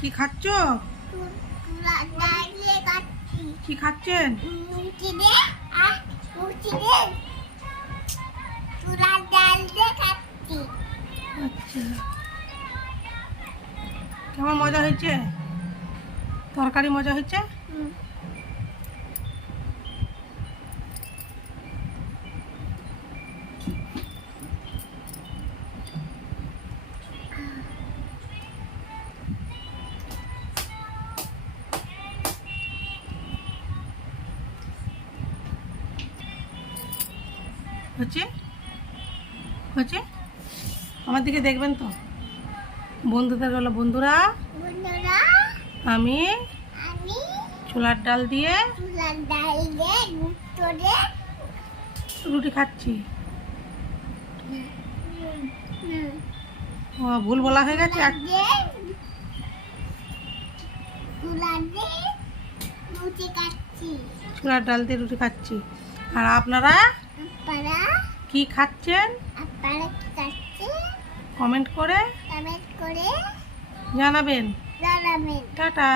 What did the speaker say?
কি খাচ্ছ? কি খাচ্ছেন? আচ্ছা, কেমন মজা হয়েছে? তরকারি মজা হয়েছে? হচ্ছে হচ্ছে আমার দিকে দেখবেন তো। বন্ধুদের বলো, বন্ধুরা আমি ছোলার ডাল দিয়ে রুটি খাচ্ছি। ও, ভুল বলা হয়ে গেছে। ছোলার ডাল দিয়ে রুটি খাচ্ছি। আর আপনারা কি খাচ্ছেন কমেন্ট করে জানাবেন। টাটা।